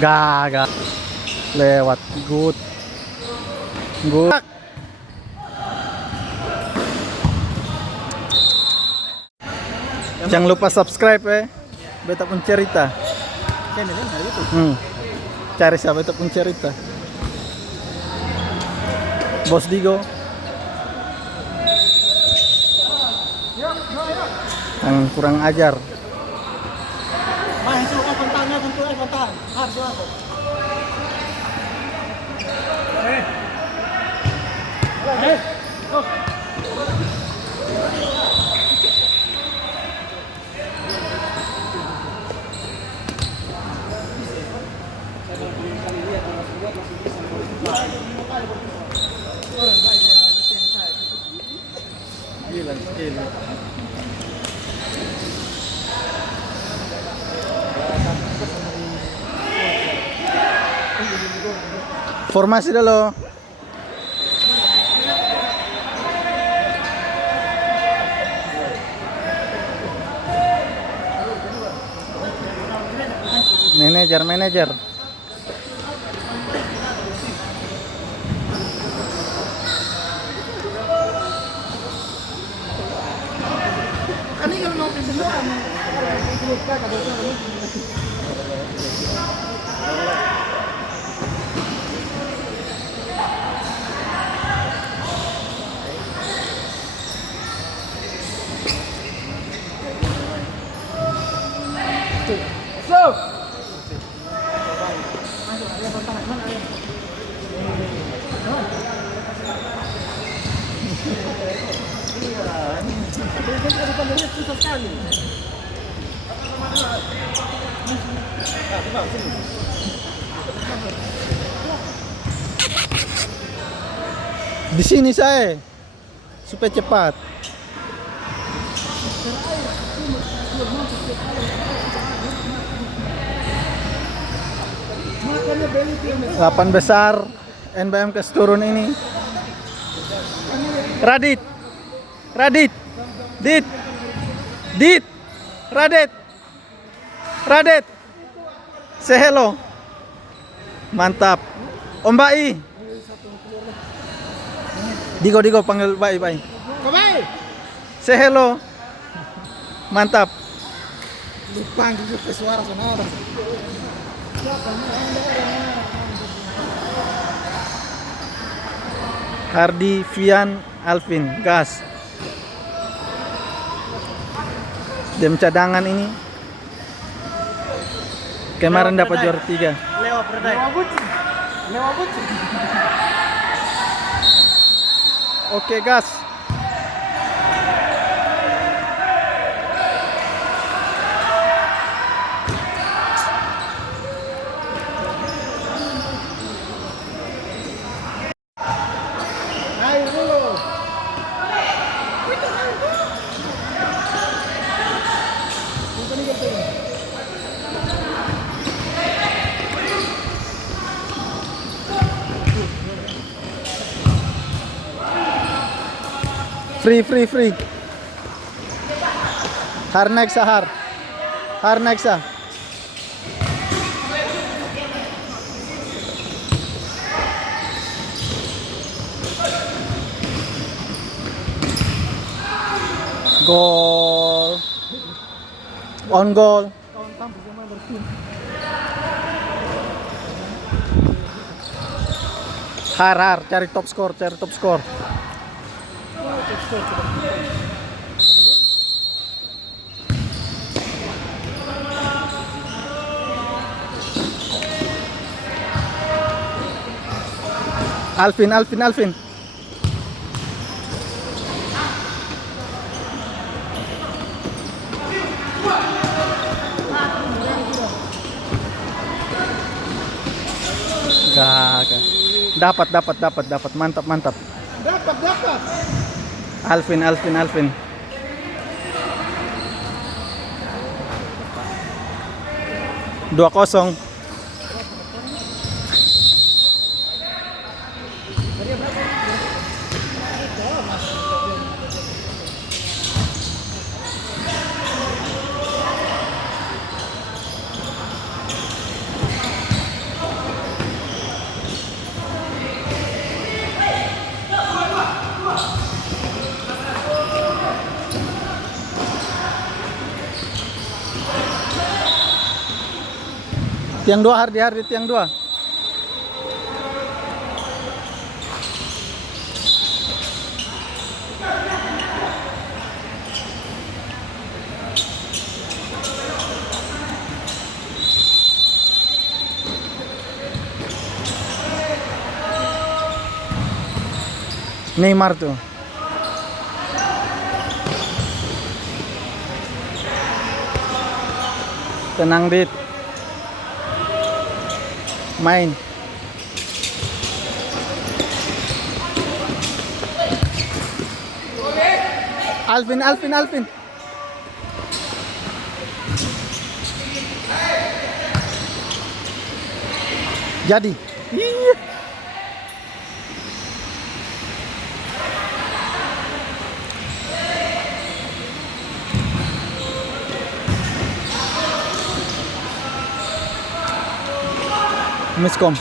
Gagal. Lewat. Good. Good. Jangan lupa subscribe Beta pun cerita. Cari siapa Beta pun cerita. Bos Digo. Yang kurang ajar. Formasi dulu. Manajer. Di sini saya supaya cepat. Lapan besar NBM ke turun ini. Radit, Radit, say hello. Mantap. Om Bai. Digo panggil Bai. Say hello. Mantap. Lupa ke suara sonora. Hardi, Vian, Alvin, gas. Dem cadangan ini kemarin dapat juara 3. Lewa buci. Oke, gas. Free. Har nexa. Gol. On goal. Har cari top score. Alvin. Gagal. Dapat. Mantap. Dapat. Alvin. 2-0. Tiang dua Hardi, Hardi tiang dua. Neymar tuh. Tenang Dit. Main. Alvin, Alvin, Alvin. Jadi. Iya. Miskom.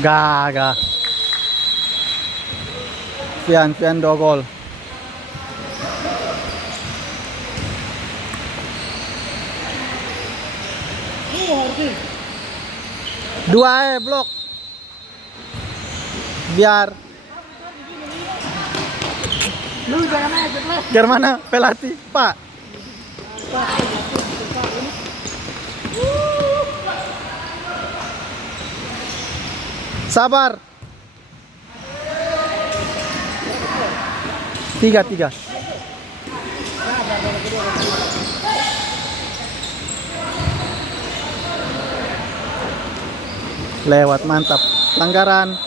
Gaga. Fian 2 gol. Dua blok. Biar. Lu jangan aja lah. Biar mana pelatih, Pak? Sabar. 3-3. Lewat, mantap. Pelanggaran.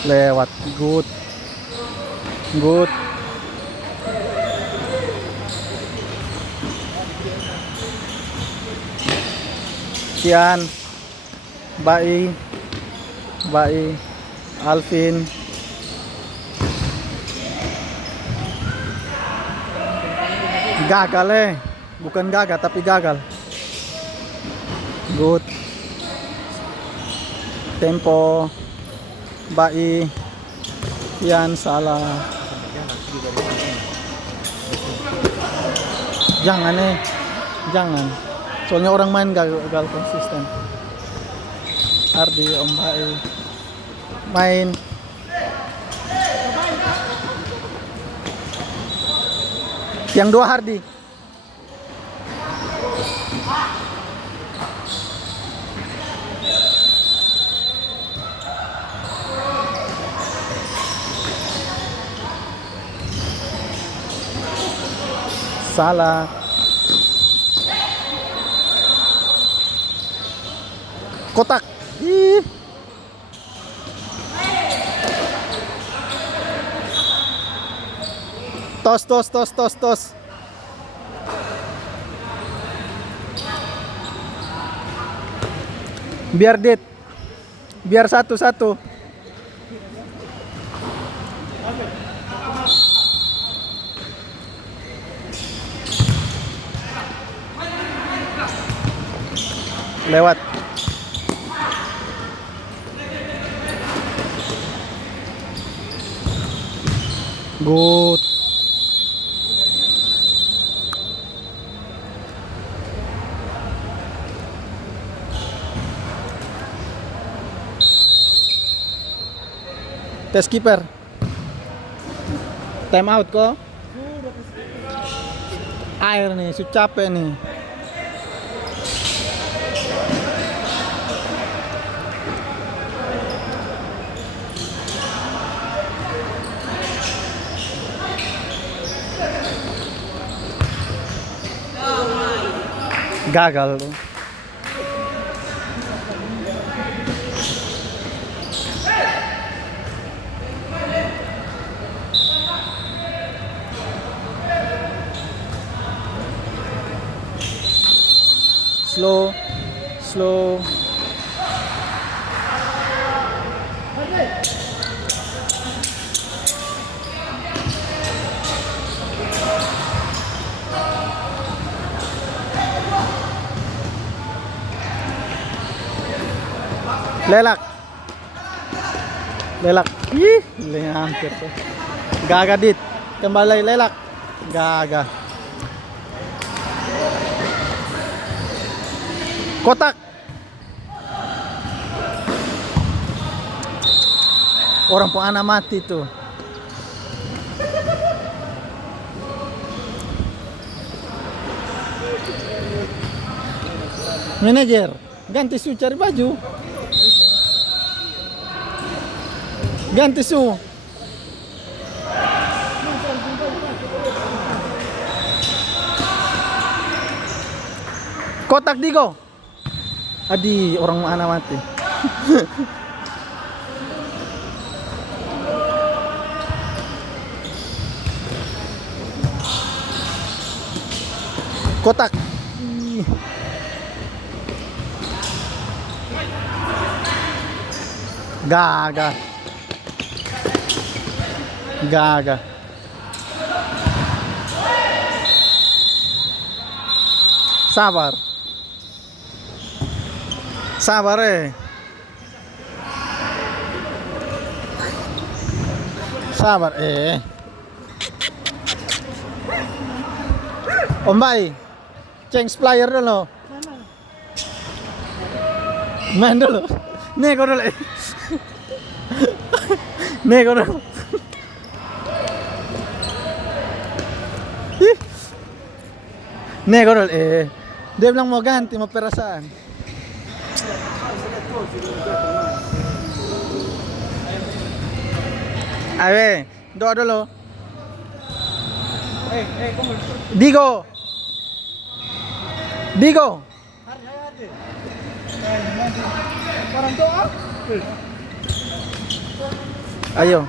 Lewat, good. Good. Kian, Bai, Alvin, gagal bukan gagal tapi gagal. Good. Tempo, Bai, Kian salah. Jangan jangan. Soalnya orang main gagal konsisten. Ardi, Om Bai. Main. Yang dua Hardi. Salah. Kotak. Ih. Tos. Biar Dit. Biar satu-satu. Lewat. Good. Tes kiper. Time out kok. Air nih, su capek nih. Gagal tuh. Slow. Lelak. Lelak. Ih, hampir tuh. Gaga dit. Kembali lelak. Gaga. Kotak. Orang po anak mati tuh. Manajer, ganti su cari baju. Ganti su. Kotak Digo. Adi, orang anak mati. Kotak. Ih. Gaga. Gaga. Sabar. Sabar Sabar Om Bay, change player dulu. Main dulu. Nego dulu. Nego dulu. Nego dulu. Dia bilang mau ganti, mau perasaan. Ayo, doa dulu. Digo. Digo. Ayo.